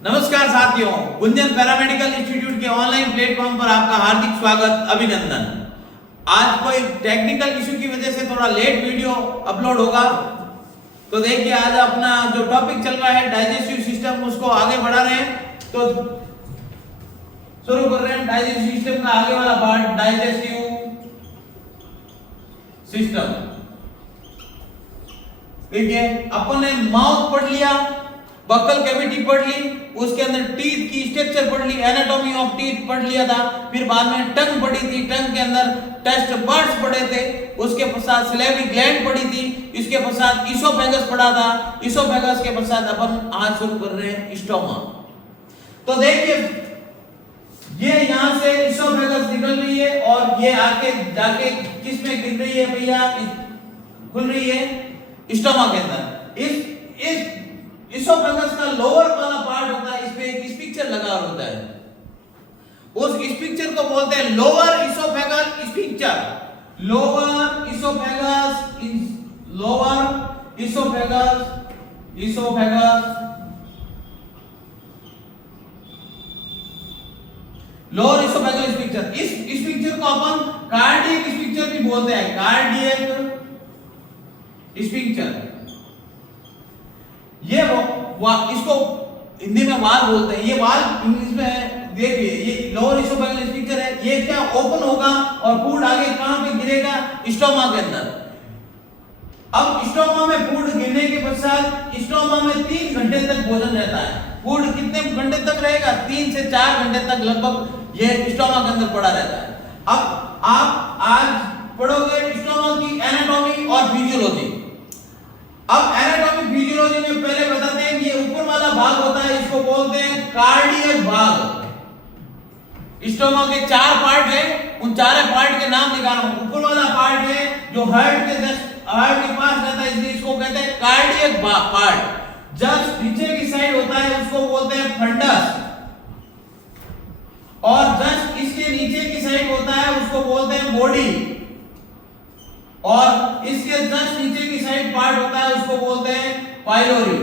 नमस्कार साथियों, Gunjan paramedical institute के ऑनलाइन प्लेटफॉर्म पर आपका हार्दिक स्वागत, अभिनंदन। आज कोई टेक्निकल इशू की वजह से थोड़ा लेट वीडियो अपलोड होगा, तो देखिए आज अपना जो टॉपिक चल रहा है डाइजेस्टिव सिस्टम, उसको आगे बढ़ा रहे हैं। तो शुरू कर रहे हैं डाइजेस्टिव सिस्टम का आगे वाला पार्ट, डाइजेस्टिव सिस्टम। देखिए अपन ने माउथ पढ़ लिया, बक्कल कैविटी पढ़ ली, उसके अंदर टीथ की स्ट्रक्चर पढ़ ली, एनाटॉमी ऑफ टीथ पढ़ लिया था, फिर बाद में टंग पढ़ी थी, टंग के अंदर टेस्ट बर्ड्स पढ़े थे, उसके पश्चात सिलेवरी ग्लैंड पढ़ी थी, इसके पश्चात इसोफेगस पढ़ा था, इसोफेगस के पश्चात अपन आज शुरू कर रहे हैं स्टोमा। तो देखिए ये यहां से इसोफेगस निकल रही है और ये आके जाके किस में गिर रही है भैया, खुल रही है स्टोमा के अंदर। इस इसोफेगस का लोअर वाला पार्ट होता है, इस पे एक स्पिक्चर लगा होता है, उस स्पिक्चर को बोलते हैं lower oesophageal sphincter. Lower oesophagus, lower oesophagus, oesophagus, lower oesophageal sphincter. इस स्पिक्चर को अपन कार्डियक स्पिक्चर भी बोलते हैं, कार्डियक स्पिक्चर। ये इसको हिंदी में वाल बोलते हैं। ये वाल इंग्लिश में देखिए, ये लोअर इसोफेगल स्पिक्चर है, ये क्या ओपन होगा और फूड आगे कहां पे गिरेगा, स्टोमा के अंदर। अब स्टोमा में फूड गिरने के पश्चात स्टोमा में 3 घंटे तक भोजन रहता है। फूड कितने घंटे तक रहेगा, 3 से 4 घंटे तक लगभग ये स्टोमा के अंदर पड़ा रहता है। अब आप आज पढ़ोगे स्टोमा की एनाटॉमी और फिजियोलॉजी। अब एनाटॉमी फिजियोलॉजी में पहले बताते हैं कि ये ऊपर वाला भाग होता है, इसको बोलते हैं कार्डियक भाग। स्टोमा के 4 पार्ट है, उन 4 पार्ट के नाम लिखा रहा हूं। ऊपर वाला पार्ट है जो हार्ट के पास रहता है, इसलिए इसको कहते हैं कार्डियक पार्ट। जस्ट नीचे की साइड होता है, उसको बोलते हैं फंडस, और जस्ट इसके नीचे की साइड होता है, उसको बोलते हैं बॉडी, और इसके जस्ट नीचे की साइड पार्ट होता है, उसको बोलते हैं पाइलोरी,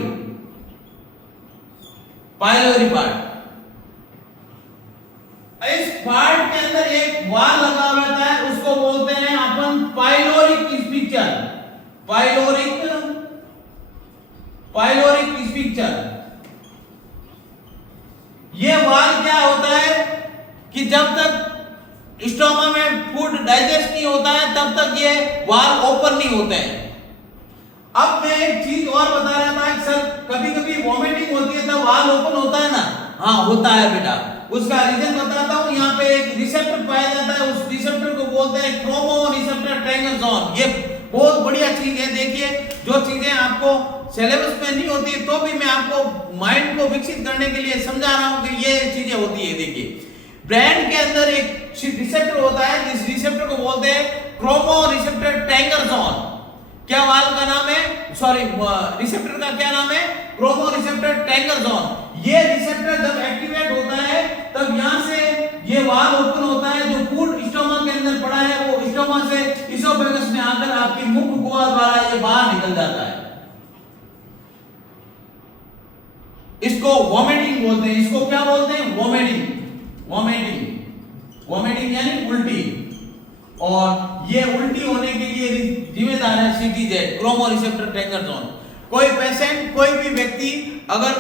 पाइलोरी पार्ट। इस पार्ट के अंदर एक वाल लगा रहता है, उसको बोलते हैं अपन पाइलोरिक स्पिक्चर, पाइलोरिक, पाइलोरिक स्पिक्चर। ये वाल क्या होता है कि जब तक स्टोमा में फूड डाइजेस्ट नहीं होता है तब तक ये वाल ओपन नहीं होते हैं। अब मैं एक चीज और बता रहा था कि सर कभी कभी वॉमिटिंग होती है तब वाल ओपन होता है ना। हाँ होता है बेटा, उसका रीजन बताता हूं। यहाँ पे एक रिसेप्टर पाया जाता है, उस रिसेप्टर को बोलते हैं क्रोमो रिसेप्टर ट्रायंगल। ये बहुत बढ़िया चीज है। देखिए जो चीजें आपको सिलेबस में नहीं होती तो भी मैं आपको माइंड को विकसित करने के लिए समझा रहा हूं कि ये चीजें होती है। देखिए ब्रेन के अंदर एक रिसेप्टर होता है, इस रिसेप्टर को बोलते हैं क्रोमो रिसेप्टर ट्रायंगल। क्या वाल का नाम है, सॉरी रिसेप्टर का क्या नाम है, क्रोमो रिसेप्टर ट्रायंगल। ये रिसेप्टर जब एक्टिवेट होता है तब यहां से ये वाल ओपन होता है, जो फूड स्टोमा के अंदर पड़ा है वो स्टोमा से इसोफेगस में आकर आपकी मुख गुहा द्वारा ये बाहर निकल जाता है। इसको वॉमिटिंग बोलते हैं। इसको क्या बोलते हैं, वॉमिटिंग, वॉमिटिंग, वॉमिटिंग यानी उल्टी। और ये उल्टी होने के लिए जिम्मेदार है सीटीजेड, क्रोमो रिसेप्टर ट्रायंगल जोन। कोई पेशेंट, कोई भी व्यक्ति अगर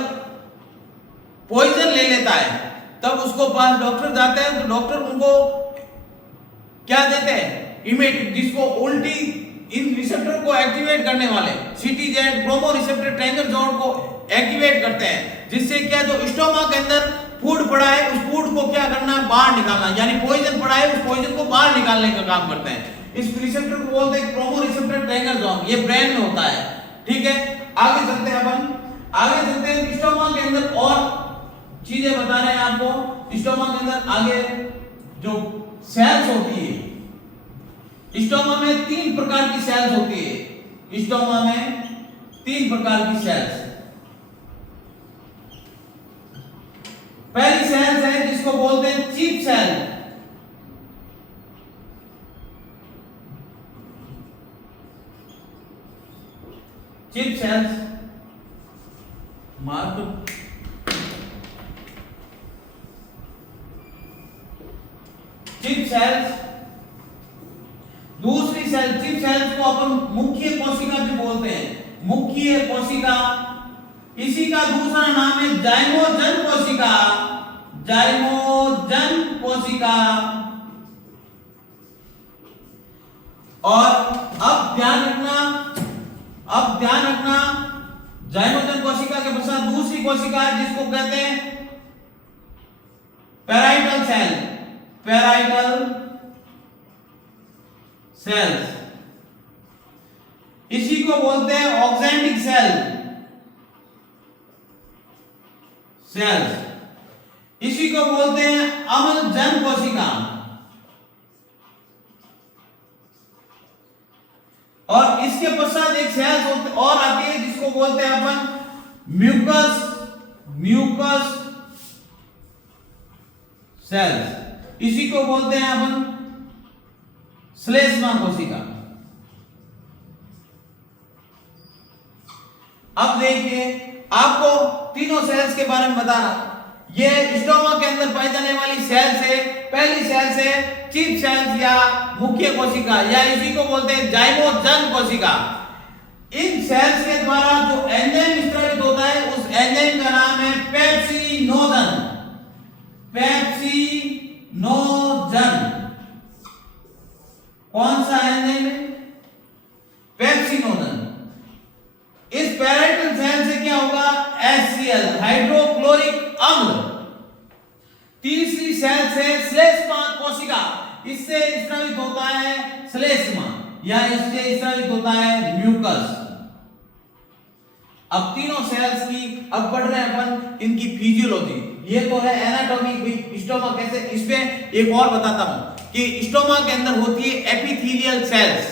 पॉइजन ले लेता है तब उसको पास डॉक्टर जाते हैं, तो डॉक्टर उनको क्या देते हैं, इमीडिएट, जिसको उल्टी, इन रिसेप्टर को एक्टिवेट करने वाले सीटीजेड क्रोमो रिसेप्टर ट्रायंगल जोन को एक्टिवेट करते हैं, जिससे क्या जो स्टोमा के अंदर फूड पड़ा है उस फूड को क्या करना है, बाहर निकालना, यानी पॉइजन पड़ा है उस पॉइजन को बाहर निकालने का काम करते हैं। इस रिसेप्टर को बोलते हैं क्रोमो रिसेप्टर ट्रायंगल जोन। ये ब्रेन में होता है। ठीक है, आगे चलते हैं अपन, आगे चलते हैं स्टोमा के अंदर और चीजें बता रहे हैं आपको। स्टोमा के अंदर आगे जो सेल्स होती है, स्टोमा में 3 प्रकार की सेल्स होती है। स्टोमा में 3 प्रकार की सेल्स। पहली सेल्स है जिसको बोलते हैं chief cell. Chief cells mark cells, दूसरी सेल चिप सेल्स को अपन मुख्य कोशिका भी बोलते हैं, मुख्य कोशिका। इसी का दूसरा नाम है जाइमोजन कोशिका, जाइमोजन कोशिका। और अब ध्यान रखना जाइमोजन कोशिका के पश्चात दूसरी कोशिका है जिसको कहते हैं पैराइटल सेल, पैराइटल सेल्स। इसी को बोलते हैं ऑक्जेंटिक सेल्स। इसी को बोलते हैं अम्लजन कोशिका। और इसके पश्चात एक सेल्स और आती है जिसको बोलते हैं अपन म्यूकस सेल्स। इसी को बोलते हैं अपन श्लेष्मा कोशिका। अब देखिए आपको तीनों सेल्स के बारे में बताना। ये स्टोमा के अंदर पाई जाने वाली सेल से पहली सेल से चिप सेल्स या मुख्य कोशिका या इसी को बोलते हैं जाइमोजन कोशिका। इन सेल्स के द्वारा जो एंजाइम स्रावित होता है उस एंजाइम का नाम है पेप्सिनोजन। पेप्सिनोजन कौन सा एंजाइम है? पेप्सिनोजन। इस पैराइटल सेल से क्या होगा? HCl हाइड्रोक्लोरिक अम्ल। तीसरी सेल से श्लेष्मा कोशिका, इससे स्रावित होता है श्लेष्मा या इससे स्रावित होता है म्यूकस। अब तीनों सेल्स की अब पढ़ रहे हैं अपन इनकी फिजियोलॉजी। ये तो है एनाटॉमी स्टोमा कैसे। इसमें एक और बताता हूं कि स्टोमा के अंदर होती है एपिथेलियल सेल्स।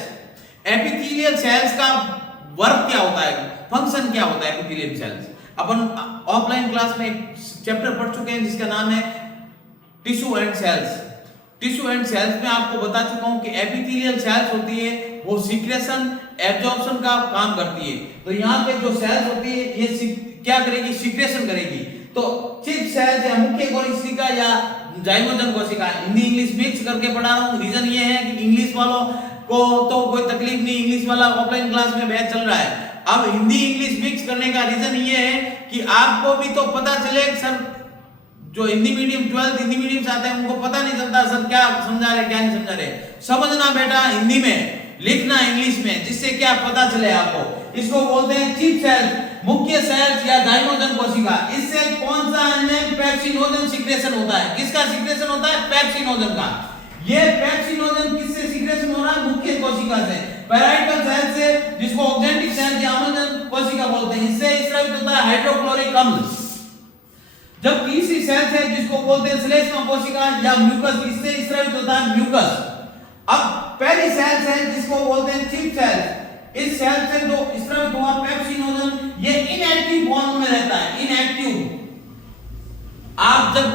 एपिथेलियल सेल्स का वर्क क्या होता है, फंक्शन क्या होता है एपिथेलियल सेल्स? अपन ऑफलाइन क्लास में एक चैप्टर पढ़ चुके हैं जिसका नाम है tissue and cells. Tissue and cells में आपको बता चुका हूं कि एपिथेलियल सेल्स होती है वो सीक्रेशन एब्जॉर्प्शन का काम करती है। तो यहाँ पे जो सेल्स होती है ये क्या करेगी? सीक्रेशन करेगी। तो चिप सेल्स या मुख्य कोशिका या जाइमोजन कोशिका, हिंदी इंग्लिश मिक्स करके पढ़ा रहा हूँ। रीजन ये है कि इंग्लिश वालों को तो कोई तकलीफ नहीं, इंग्लिश वाला ऑफलाइन क्लास में बैच चल रहा है। अब हिंदी इंग्लिश मिक्स करने का रीजन ये है कि आपको भी तो पता चले। सर जो Hindi medium 12th Hindi medium से आते हैं उनको पता नहीं चलता सर क्या समझा रहे क्या नहीं समझा रहे। समझना बेटा हिंदी में, लिखना इंग्लिश में, जिससे क्या पता चले आपको। इसको बोलते हैं चिप सेल्स, मुख्य सेल्स या जाइमोजन कोशिका। इससे कौन सा एंजाइम पेप्सिनोजन सीक्रेशन होता है? किसका सीक्रेशन होता है? पेप्सिनोजन का। ये पेप्सिनोजन किससे सीक्रेशन हो रहा है? मुख्य कोशिका से, पैराइटल सेल से, जिसको ऑक्जेंटिक सेल या अम्लजन कोशिका बोलते हैं। इससे स्रावित होता है हाइड्रोक्लोरिक अम्ल। जब तीसरी सेल है जिसको बोलते हैं श्लेष्मा कोशिका या म्यूकस, इससे स्रावित होता है म्यूकस। अब पहली सेल है जिसको बोलते हैं चिप सेल। इस सेल से जो स्रावित हुआ पेप्सिनोजन, ये इनएक्टिव फॉर्म में रहता है, इनएक्टिव। आप जब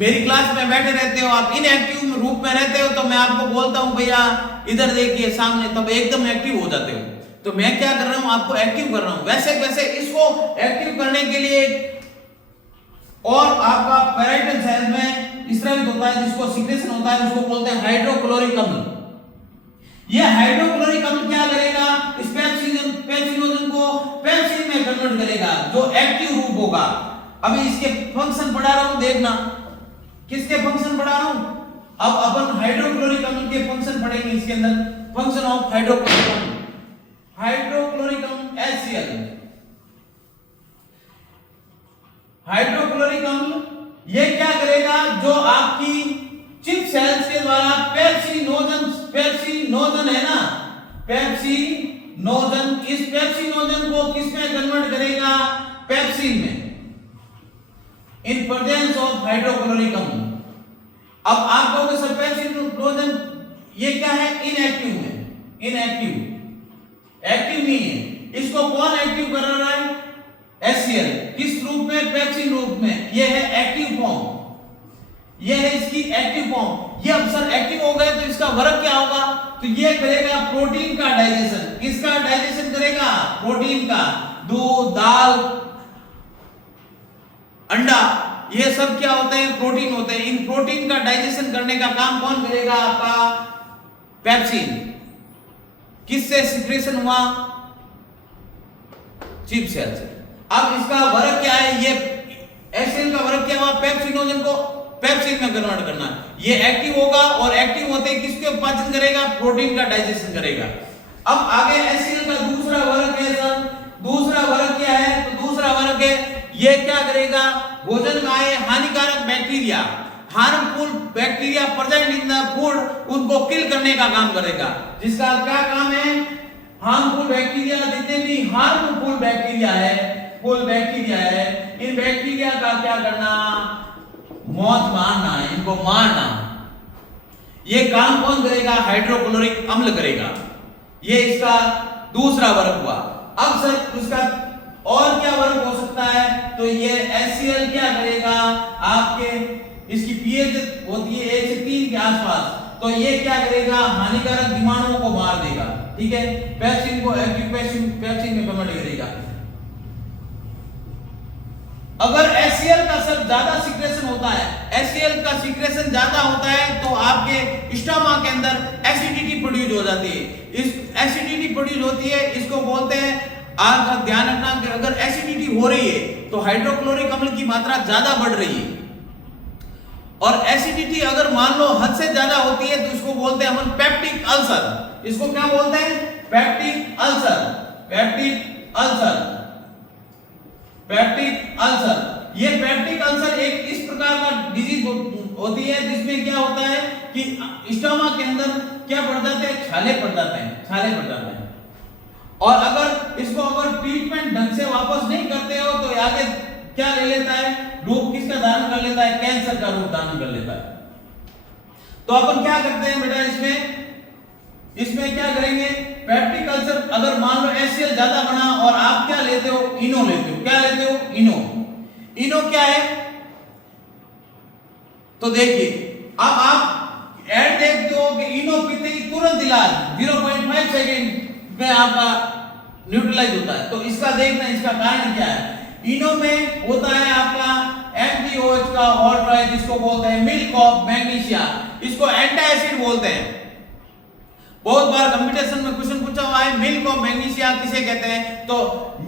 मेरी क्लास में बैठे रहते हो, आप इनएक्टिव रूप में रहते हो, तो मैं आपको बोलता हूं भैया इधर देखिए सामने, तब एकदम एक्टिव हो जाते हो। तो मैं क्या कर रहा हूं? आपको एक्टिव कर रहा हूं। वैसे वैसे इसको एक्टिव करने के लिए और आपका पैराइटल सेल में स्रावित होता है जिसको सीक्रेशन होता है, उसको बोलते हैं हाइड्रोक्लोरिक अम्ल। यह हाइड्रोक्लोरिक अम्ल क्या करेगा? इस पेप्सिनोजन को पेप्सिन में कन्वर्ट करेगा जो एक्टिव रूप होगा। अभी इसके फंक्शन पढ़ा रहा हूं, देखना किसके फंक्शन पढ़ा रहा हूं। अब अपन हाइड्रोक्लोरिक अम्ल के फंक्शन पढ़ेंगे। इसके अंदर फंक्शन ऑफ हाइड्रोक्लोरिक अम्ल, हाइड्रोक्लोरिक अम्ल HCl। हाइड्रोक्लोरिक अम्ल ये क्या करेगा? जो आपकी चिप सेल्स के द्वारा पेप्सिनोजन है ना, पेप्सिनोजन, इस पेप्सिनोजन को किस में कन्वर्ट करेगा? पेप्सिन में, इन प्रेजेंस ऑफ हाइड्रोक्लोरिक अम्ल। अब आप कहोगे सर पेप्सिनोजन ये क्या है? इनएक्टिव है, इनएक्टिव, एक्टिव नहीं है। इसको कौन एक्टिव कर रहा है? HCl। किस रूप में? पेप्सिन रूप में। ये है एक्टिव फॉर्म, ये है इसकी एक्टिव फॉर्म। ये अब सर एक्टिव हो गए तो इसका वर्क क्या होगा? तो ये करेगा प्रोटीन का डाइजेशन। किसका डाइजेशन करेगा? प्रोटीन का। दूध, दाल, अंडा, ये सब क्या होते हैं? प्रोटीन होते हैं। इन प्रोटीन का डाइजेशन करने का काम कौन करेगा? आपका पेप्सिन। किससे सिक्रेशन हुआ? चिप सेल से। अब इसका वर्क क्या है? ये HCl का वर्क क्या हुआ? पेप्सिनोजन को पेप्सिन में कन्वर्ट करना। ये एक्टिव होगा और एक्टिव होते ही किसके पाचन करेगा? प्रोटीन का डाइजेशन करेगा। अब आगे HCl का दूसरा वर्क है सर, दूसरा वर्क क्या है? तो दूसरा वर्क है ये क्या करेगा? भोजन में आए हानिकारक bacteria, harmful bacteria present in the food, उनको किल करने का काम करेगा। जिसका क्या काम है? हार्मफुल बैक्टीरिया, जितने भी हार्मफुल बैक्टीरिया है, फुल बैक्टीरिया है, इन बैक्टीरिया का क्या करना? मौत मारना, इनको मारना। ये काम कौन करेगा? हाइड्रोक्लोरिक अम्ल करेगा। ये इसका दूसरा वर्क हुआ। अब सर उसका और क्या वर्क हो सकता है? तो ये HCl क्या करेगा? आपके इसकी pH होती है 1 से 3 के आसपास, तो ये क्या करेगा? हानिकारक जीवाणुओं को मार देगा। ठीक है, पेप्सिन को एक्टिव पेप्सिन में कन्वर्ट करेगा। अगर HCl का सर ज्यादा सिक्रेशन होता है, HCl का सिक्रेशन ज्यादा होता है तो आपके स्टमक के अंदर एसिडिटी प्रोड्यूस हो जाती है। इस एसिडिटी प्रोड्यूस होती है, इसको बोलते हैं, आप ध्यान रखना कि अगर एसिडिटी हो रही है तो हाइड्रोक्लोरिक अम्ल की मात्रा ज्यादा बढ़ रही है, और एसिडिटी अगर मान लो हद से ज्यादा होती है तो इसको बोलते हैं हम पेप्टिक अल्सर। इसको क्या बोलते हैं? Peptic ulcer. Peptic ulcer, peptic ulcer. ये पेप्टिक अल्सर एक इस प्रकार का डिजीज होती है जिसमें क्या होता है कि स्टमक के अंदर क्या पड़ जाते हैं? छाले पड़ जाते हैं, छाले पड़ जाते हैं। और अगर इसको अगर ट्रीटमेंट ढंग से वापस नहीं करते हो तो आगे क्या ले लेता है? रूप किसका धारण कर लेता है? कैंसर का रूप धारण कर लेता है। तो अपन क्या करते हैं बेटा? इसमें क्या करेंगे? पेप्टिक अल्सर अगर मान लो HCl ज्यादा बना और आप क्या लेते हो? इनो लेते हो। क्या लेते हो? इनो। इनो क्या है? तो देखिए, अब आप ऐड देखते हो कि इनो पीते ही तुरंत इलाज 0.5 सेकंड में आपका न्यूट्रलाइज होता है। तो इसका देखना, इसका कारण क्या है? इनो में होता है आपका MgOH का ऑल्ट्राइड, जिसको बोलते हैं मिल्क ऑफ मैग्नीशिया। इसको एंटासिड बोलते हैं। बहुत बार कंपटीशन में क्वेश्चन पूछा हुआ है, मिल्क ऑफ मैग्नीशिया किसे कहते हैं? तो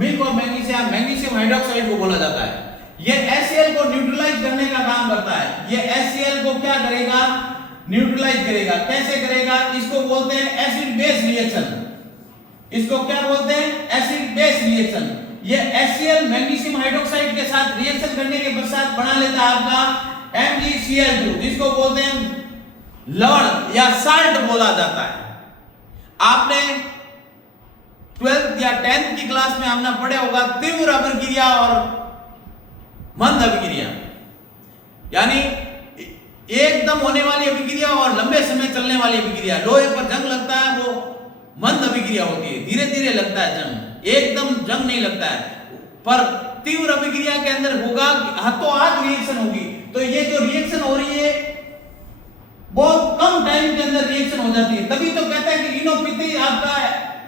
milk of magnesia magnesium hydroxide को बोला जाता है। ये HCl को न्यूट्रलाइज करने का काम करता है। ये HCl को क्या करेगा? न्यूट्रलाइज करेगा। कैसे करेगा? इसको बोलते हैं एसिड बेस रिएक्शन। इसको क्या बोलते हैं? Acid base reaction. ये HCl मैग्नीशियम हाइड्रोक्साइड के साथ रिएक्शन करने के पश्चात बना लेता है आपका MgCl2, जिसको बोलते हैं लवण या साल्ट बोला जाता है। आपने 12th या 10th की क्लास में हमने पढ़ा होगा तीव्र अभिक्रिया और मंद अभिक्रिया, यानी एकदम होने वाली अभिक्रिया और लंबे समय चलने वाली अभिक्रिया। लोहे पर जंग लगता है वो मंद अभिक्रिया होती है, धीरे धीरे लगता है जंग, एकदम जंग नहीं लगता है। पर तीव्र अभिक्रिया के अंदर होगा हाथों हाथ रिएक्शन होगी। तो ये जो रिएक्शन हो रही है बहुत कम टाइम के अंदर रिएक्शन हो जाती है। तभी तो कहते हैं कि इनो पीते ही आपका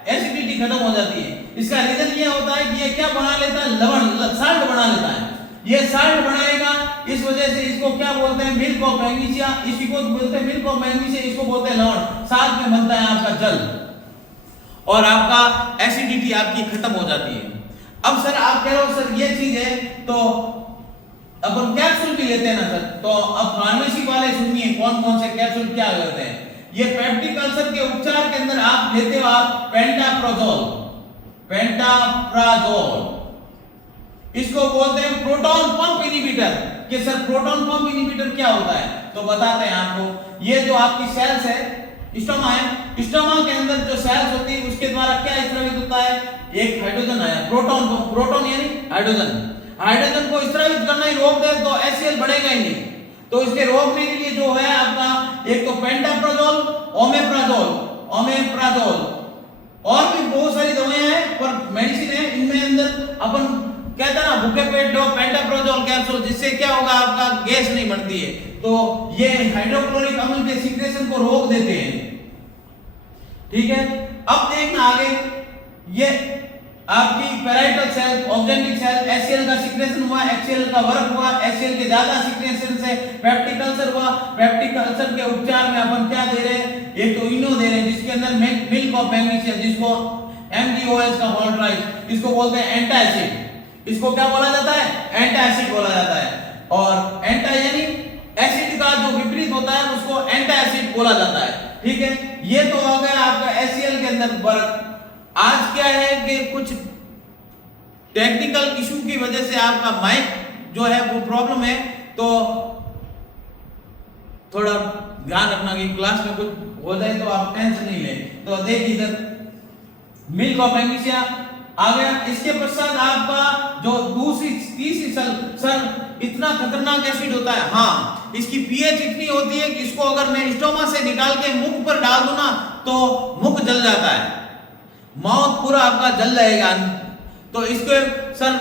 एसिडिटी खत्म हो जाती है। इसका रीजन ये होता है कि ये क्या बना लेता है? लवण, साल्ट बना लेता है। ये साल्ट बनाएगा, इस वजह से इसको क्या बोलते हैं? Milk of magnesia. इसी को बोलते हैं मिल्क ऑफ मैग्नीशिया, इसको बोलते हैं लवण। साथ में बनता है आपका जल और आपका एसिडिटी आपकी खत्म हो जाती है। अब सर आप कह रहे हो सर ये चीज है, तो अपन कैप्सूल भी लेते हैं ना सर। तो अब फार्मेसी वाले सुनिए कौन कौन से कैप्सूल क्या करते हैं। ये पेप्टिक अल्सर के उपचार के अंदर आप लेते हो आप पेंटाप्राजोल। पेंटाप्राजोल इसको बोलते हैं प्रोटॉन पंप इनहिबिटर। कि सर प्रोटॉन पंप इनहिबिटर क्या होता है? तो बताते हैं आपको। ये जो आपकी सेल्स है, स्टोमा है, स्टोमा के अंदर जो सेल्स होती है उसके द्वारा क्या स्रावित होता है? एक हाइड्रोजन आया, प्रोटॉन को, प्रोटॉन यानी हाइड्रोजन, हाइड्रोजन को स्रावित करना ही रोक दे तो HCl बढ़ेगा ही नहीं। तो इसके रोकने के लिए जो है आपका एक तो पेंटाप्राजोल, ओमेप्राजोल और भी बहुत सारी दवाएं हैं पर मेडिसिन है। इनमें अंदर अपन कहते हैं ना भूखे पेट लो पेंटाप्राजोल कैप्सूल, जिससे क्या होगा आपका गैस नहीं बढ़ती है। तो ये हाइड्रोक्लोरिक अम्ल के सीक्रेशन को रोक देते हैं। ठीक है, अब देखना आगे, ये आपकी parietal cell, oxyntic cell, HCl का सिक्रेशन हुआ, एचसीएल का वर्क हुआ, एचसीएल के ज्यादा सिक्रेशन से पेप्टिक अल्सर हुआ। पेप्टिक अल्सर के उपचार में अपन क्या दे रहे हैं, एक तो इनो दे रहे हैं जिसके अंदर मिल्क ऑफ मैग्नीशियम, जिसको MgOH का हॉल्ट्राइज, इसको बोलते हैं एंटासिड। इसको क्या बोला जाता है, एंटासिड बोला जाता है। और एंटा यानी एसिड का जो विपरीत होता है उसको एंटासिड बोला जाता है। ठीक है, ये तो हो गया आपका एचसीएल के अंदर वर्क। आज क्या है कि कुछ टेक्निकल इशू की वजह से आपका माइक जो है वो प्रॉब्लम है, तो थोड़ा ध्यान रखना कि क्लास में कुछ हो जाए तो आप टेंशन नहीं लें। तो देखिए इधर मिल्क ऑफ मैग्नीशियम आ गया। इसके पश्चात आपका जो दूसरी तीसरी सर इतना खतरनाक एसिड होता है, हाँ इसकी पीएच इतनी होती है कि इसको अगर मैं स्टोमा से निकाल के मुख पर डाल दूं ना तो मुख जल जाता है, माउथ पूरा आपका जल जाएगा। तो इसके सर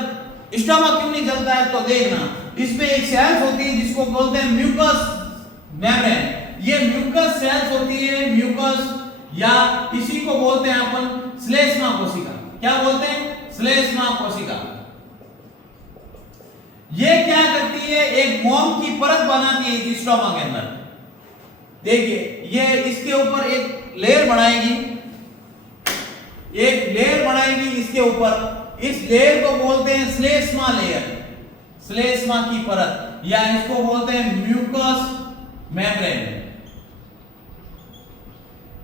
स्टोमा क्यों नहीं जलता है, तो देखना इसमें एक सेल्स होती है जिसको बोलते हैं म्यूकस मेम्ब्रेन। ये म्यूकस सेल्स होती है, म्यूकस या इसी को बोलते हैं अपन श्लेष्मा कोशिका। क्या बोलते हैं, श्लेष्मा कोशिका। ये क्या करती है, एक मोम की परत बनाती है स्टोमा के अंदर। देखिए ये इसके ऊपर एक लेयर बनाएगी, एक लेयर बनाएगी इसके ऊपर। इस लेयर को बोलते हैं श्लेष्मा लेयर, श्लेष्मा की परत, या इसको बोलते हैं म्यूकस मेम्ब्रेन।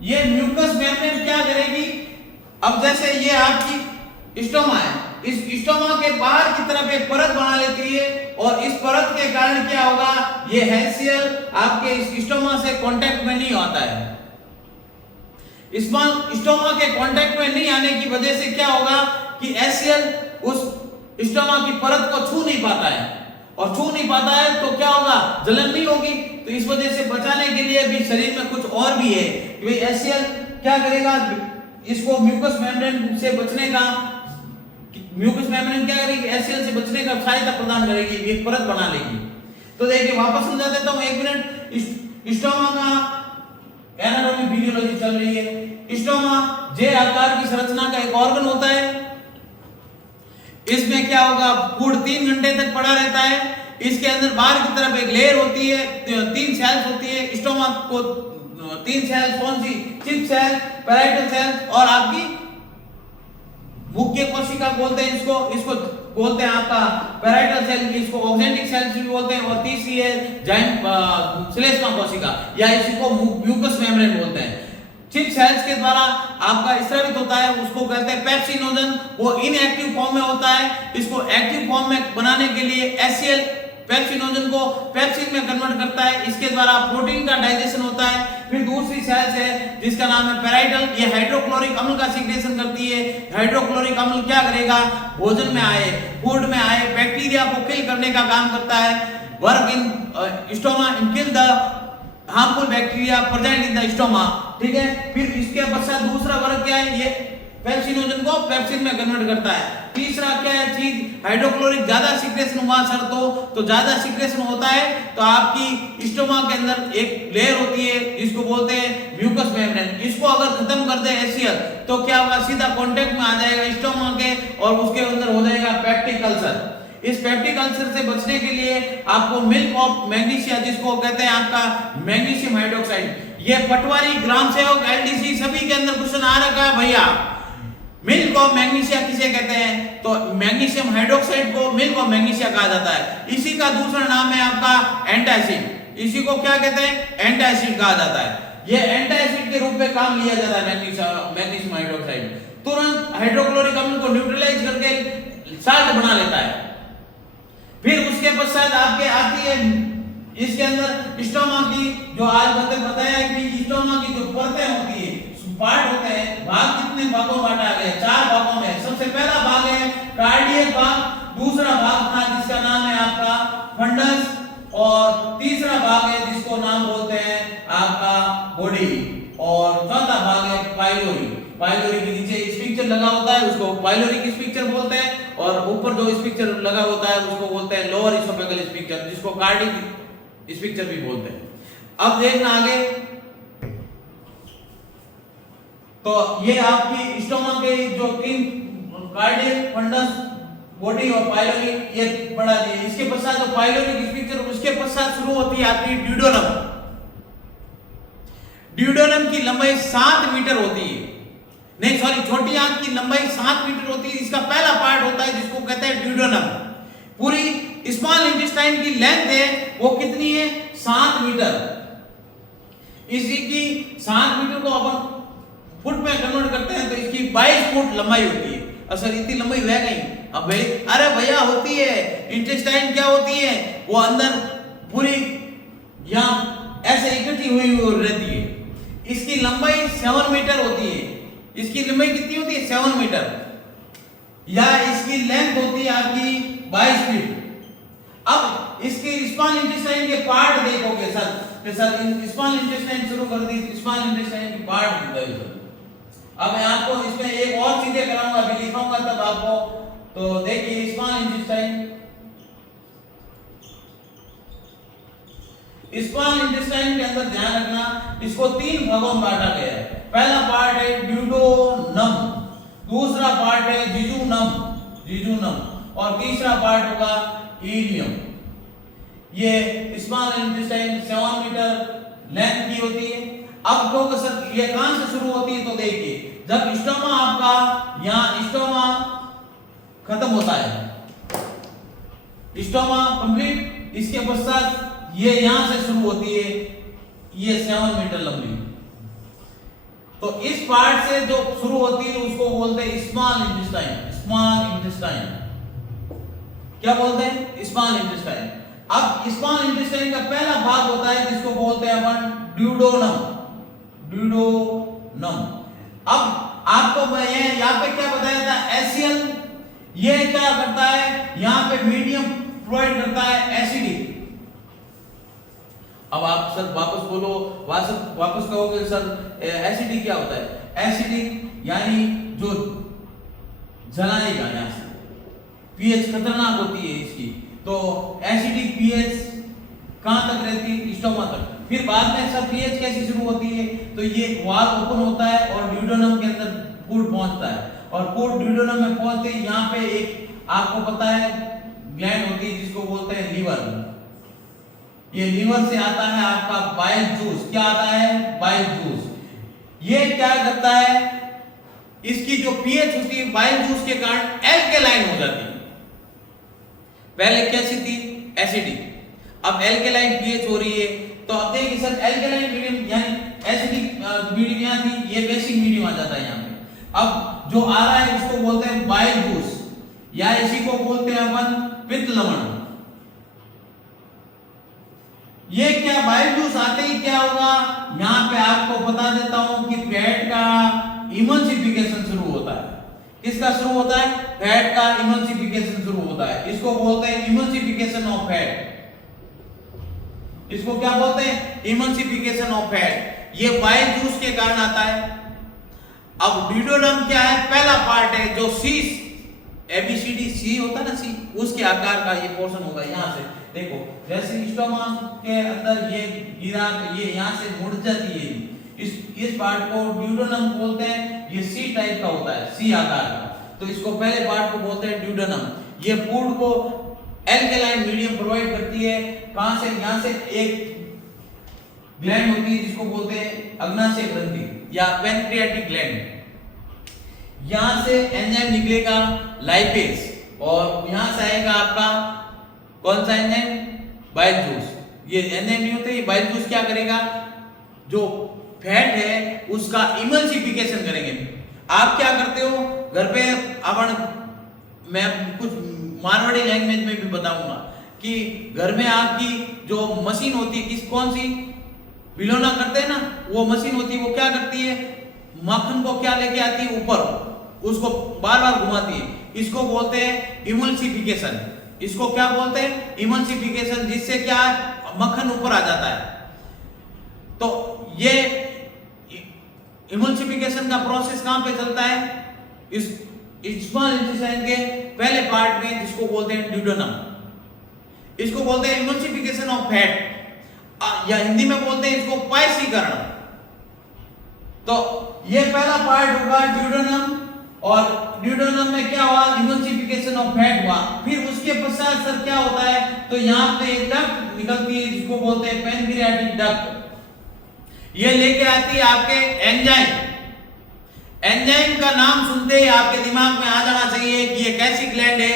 ये म्यूकस मेम्ब्रेन क्या करेगी, अब जैसे ये आपकी स्टोमा है, इस स्टोमा के बाहर की तरफ एक परत बना लेती है और इस परत के कारण क्या होगा, ये HCl आपके इस स्टोमा से कांटेक्ट में नहीं आता है। इस स्टोमा के कांटेक्ट में नहीं आने की वजह से क्या होगा कि HCl उस स्टोमा की परत को छू नहीं पाता है, और छू नहीं पाता है तो क्या होगा, जलन नहीं होगी। तो इस वजह से बचाने के लिए भी शरीर में कुछ और भी है कि भाई HCl क्या करेगा, इसको म्यूकस मेम्ब्रेन से बचने का, म्यूकस मेम्ब्रेन क्या करेगी, HCl से बचने का सहायता प्रदान करेगी, एक परत बना लेगी। तो देखिए वापस समझा देता हूं, एक मिनट। स्टोमा का एनाटॉमी फिजियोलॉजी चल रही है। स्टोमा जे आकार की संरचना का एक ऑर्गन होता है। इसमें क्या होगा, फूड 3 घंटे तक पड़ा रहता है। इसके अंदर बाहर की तरफ एक लेयर होती है, 3 सेल्स होती है। स्टोमा को 3 सेल्स कौन सी, चिप सेल, पैराइटल सेल और आपकी मुख्य कोशिका बोलते हैं इसको बोलते हैं आपका पैराइटल सेल, इसको ऑक्जेंटिक सेल्स भी बोलते हैं। और तीसरी है जाइंट श्लेष्मा कोशिका, या इसको म्यूकस मेम्ब्रेन बोलते हैं। चिप सेल्स के द्वारा आपका स्रावित होता है, उसको कहते हैं पेप्सिनोजन। वो इनएक्टिव फॉर्म में होता है, इसको एक्टिव फॉर्म में बनाने के लिए HCl पेप्सिनोजन को पेप्सिन में कन्वर्ट करता है। इसके द्वारा प्रोटीन का डाइजेशन होता है। फिर दूसरी सेल्स है जिसका नाम है पैराइटल, ये हाइड्रोक्लोरिक अम्ल का सिक्रेशन करती है। हाइड्रोक्लोरिक अम्ल क्या करेगा, भोजन में आए, फूड में आए, बैक्टीरिया को किल करने का काम करता है। Work in stoma in kill the harmful bacteria present in the stoma. ठीक है, फिर इसके पश्चात दूसरा वर्क क्या है, ये पेप्सिनोजन को पेप्सिन में कन्वर्ट करता है। तीसरा क्या है चीज, हाइड्रोक्लोरिक ज्यादा सिक्रेशन हुआ सर तो ज्यादा सिक्रेशन होता है तो आपकी स्टोमा के अंदर एक लेयर होती है जिसको बोलते हैं म्यूकस मेम्ब्रेन। इसको अगर खत्म कर दे HCl तो क्या होगा, सीधा कांटेक्ट में आ जाएगा स्टोमा के और उसके अंदर हो जाएगा पेप्टिक अल्सर। इस पेप्टिक अल्सर से बचने के लिए आपको मिल्क ऑफ मैग्नीशिया, जिसको कहते हैं आपका मैग्नीशियम हाइड्रोक्साइड, ये पटवारी, ग्राम सेवक, LDC सभी के अंदर क्वेश्चन आ रखा है भैया। मिल्क ऑफ मैग्नीशिया किसे कहते हैं, तो मैग्नीशियम हाइड्रोक्साइड को मिल्क ऑफ मैग्नीशिया कहा जाता है। इसी का दूसरा नाम है आपका एंटासिड। इसी को क्या कहते हैं, एंटासिड कहा जाता है। ये एंटासिड के रूप में काम लिया जाता है मैग्नीशियम हाइड्रोक्साइड। तुरंत हाइड्रोक्लोरिक अम्ल को न्यूट्रलाइज करके साल्ट बना लेता है। फिर उसके पश्चात आपके आती है इसके अंदर स्टोमा की, जो आज बताया कि स्टोमा की जो परतें होती है, पार्ट होते हैं। भाग कितने भागों में बांटा गया, 4 भागों में। सबसे पहला भाग है कार्डियक भाग, दूसरा भाग था जिसका नाम है आपका फंडस, और तीसरा भाग है जिसको नाम बोलते हैं आपका बॉडी, और चौथा भाग है पाइलोरी। पाइलोरी के नीचे स्पिक्चर लगा होता है, उसको पाइलोरी की स्पिक्चर बोलते हैं, और ऊपर जो स्पिक्चर लगा होता है उसको बोलते हैं लोअर इसोफेगल स्पिक्चर, जिसको कार्डिक स्पिक्चर भी बोलते हैं। अब देखना आगे, तो ये आपकी स्टोमा के जो 3 कार्डियक फंडस बॉडी और पाइलोनिक ये पढ़ा दिए। इसके पश्चात जो पाइलोनिक स्ट्रक्चर उसके पश्चात शुरू होती है आपकी ड्यूडेनम। ड्यूडेनम की लंबाई 7 मीटर होती है, नहीं सॉरी, छोटी आंत की लंबाई 7 मीटर होती है। इसका पहला पार्ट होता है जिसको कहते हैं ड्यूडेनम। पूरी स्मॉल इंटेस्टाइन की लेंथ है वो कितनी है, 7 मीटर। इसी की 7 मीटर को अपन फुट में कन्वर्ट करते हैं तो इसकी 22 फुट लंबाई होती है। सर इतनी लंबाई है नहीं, अब भाई अरे भैया होती है। इंटेस्टाइन क्या होती है, वो अंदर पूरी यहाँ ऐसे इकट्ठी हुई रहती है। इसकी लंबाई 7 मीटर होती है। इसकी लंबाई कितनी होती है, 7 मीटर, या इसकी लेंथ होती है आपकी 22 फीट। अब इसके स्मॉल इंटेस्टाइन के पार्ट देखोगे सर, स्मॉल इंटेस्टाइन शुरू कर दी, स्मॉल इंटेस्टाइन की पार्ट बताइए सर। अब मैं आपको इसमें एक और चीजें कराऊंगा, अभी लिखाऊंगा तब आपको। तो देखिए स्मॉल इंटेस्टाइन, स्मॉल इंटेस्टाइन के अंदर ध्यान रखना इसको 3 भागों में बांटा गया है। पहला पार्ट है ड्यूडेनम, दूसरा पार्ट है जिजुनम और तीसरा पार्ट होगा इलियम। ये स्मॉल इंटेस्टाइन 7 मीटर लेंथ की होती है। अब तो सर ये कहां से शुरू होती है, तो देखिए जब स्टोमा आपका यहाँ स्टोमा खत्म होता है, स्टोमा कंप्लीट, इसके पश्चात ये यहां से शुरू होती है, ये 7 मीटर लंबी। तो इस पार्ट से जो शुरू होती है उसको बोलते हैं स्मॉल इंटेस्टाइन। स्मॉल इंटेस्टाइन क्या बोलते हैं, स्मॉल इंटेस्टाइन। अब स्मॉल इंटेस्टाइन का पहला भाग होता है जिसको बोलते हैं अपन ड्यूडेनम। अब आपको मैं यहाँ पे क्या बताया था, एसियल, ये क्या करता है, यहाँ पे मीडियम प्रोवाइड करता है एसिडिक। अब आप सर वापस बोलो, वापस कहोगे सर एसिडिक क्या होता है, एसिडिक यानी जो जलाएगा, यहाँ से पीएच खतरनाक होती है इसकी, तो एसिडिक पीएच कहां तक रहती है, स्टोमा तक। फिर बाद में सब पीएच कैसी शुरू होती है, तो ये वाल ओपन होता है और ड्यूडेनम के अंदर फूड पहुंचता है, और फूड ड्यूडेनम में पहुंचते ही यहाँ पे एक आपको पता है ग्लैंड होती है जिसको बोलते हैं लीवर। ये लीवर से आता है आपका बाइल जूस। क्या आता है, बाइल जूस। ये क्या करता है, इसकी जो पीएच होती है बाइल जूस के कारण एल्केलाइन हो जाती है। पहले कैसी थी, एसिडिक, अब एल्केलाइन पीएच हो रही है। तो अब देखिए सर एल्केलाइन मीडियम यानी एसिडिक मीडियम यहाँ थी, ये बेसिक मीडियम आ जाता है यहाँ पे। अब जो आ रहा है इसको बोलते हैं बाइल जूस, या इसी को बोलते हैं अपन पित्त लवण। ये क्या बाइल जूस आते ही क्या होगा, यहाँ पे आपको बता देता हूं कि फैट का इमल्सिफिकेशन शुरू होता है। किसका शुरू होता है, फैट का इमल्सिफिकेशन शुरू होता है। इसको बोलते हैं इमल्सिफिकेशन ऑफ फैट। इसको क्या बोलते हैं, इमल्सिफिकेशन ऑफ फैट। ये बाइल जूस के कारण आता है। अब ड्यूडेनम क्या है, पहला पार्ट है जो सी एबीसीडी सी होता है ना, सी उसके आकार का ये पोर्शन होगा। यहाँ से देखो जैसे स्टोमा के अंदर ये गिरा, ये यहाँ से मुड़ जाती है, इस पार्ट को ड्यूडेनम बोलते हैं। ये सी टाइप का होता है, सी आकार का, तो इसको पहले पार्ट को बोलते हैं ड्यूडेनम। ये फूड को एल्केलाइन मीडियम प्रोवाइड करती है। कहां से, यहाँ से एक ग्लैंड होती है जिसको बोलते हैं अग्नाशय ग्रंथि या पैनक्रियाटिक ग्लैंड। यहां से एंजाइम निकलेगा लाइपेज, और यहां से आएगा आपका कौन सा एंजाइम, बाइल जूस। ये एंजाइम नहीं होते, ये बाइल जूस क्या करेगा, जो फैट है उसका इमल्सिफिकेशन करेंगे। आप क्या करते हो घर पे, अपन मैं कुछ मारवाड़ी लैंग्वेज में भी बताऊंगा कि घर में आपकी जो मशीन होती है, किस कौन सी बिलोना करते हैं ना, वो मशीन होती है, वो क्या करती है, मक्खन को क्या लेके आती है ऊपर, उसको बार बार घुमाती है। इसको बोलते हैं इमल्सिफिकेशन। इसको क्या बोलते हैं, इमल्सिफिकेशन, जिससे क्या मक्खन ऊपर आ जाता है। तो ये इमल्सिफिकेशन का प्रोसेस कहां पे चलता है, इस स्मॉल इंटेस्टाइन के पहले पार्ट में, जिसको बोलते हैं ड्यूडेनम। इसको बोलते हैं इमल्सिफिकेशन ऑफ फैट, या हिंदी में बोलते हैं इसको पायसीकरण। तो ये पहला पार्ट होगा ड्यूडेनम, और ड्यूडेनम में क्या हुआ, इमल्सिफिकेशन ऑफ फैट हुआ। फिर उसके पश्चात सर क्या होता है, तो यहाँ पे एक डक्ट निकलती है जिसको बोलते हैं पैनक्रियाटिक डक्ट। ये लेके आती है आपके एंजाइम। एंजाइम का नाम सुनते ही आपके दिमाग में आ जाना चाहिए कि ये कैसी ग्लैंड है,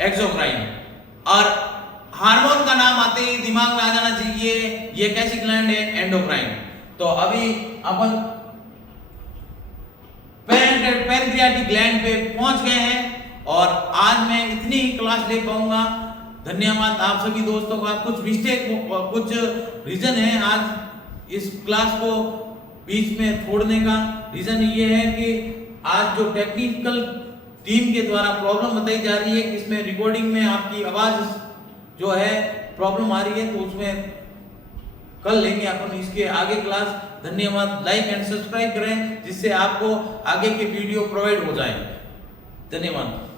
एक्सोक्राइन। और हार्मोन का नाम आते ही दिमाग में आ जाना चाहिए ये कैसी ग्लैंड है, एंडोक्राइन। तो अभी अपन पैनक्रियाटिक ग्लैंड पे पहुंच गए हैं और आज मैं इतनी ही क्लास ले पाऊंगा। धन्यवाद आप सभी दोस्तों का। कुछ मिस्टेक, कुछ रीजन है आज इस क्लास को बीच में छोड़ने का। रीजन ये है कि आज जो टेक्निकल टीम के द्वारा प्रॉब्लम बताई जा रही है कि इसमें रिकॉर्डिंग में आपकी आवाज जो है प्रॉब्लम आ रही है, तो उसमें कल लेंगे अपन इसके आगे क्लास। धन्यवाद। लाइक एंड सब्सक्राइब करें जिससे आपको आगे के वीडियो प्रोवाइड हो जाए। धन्यवाद।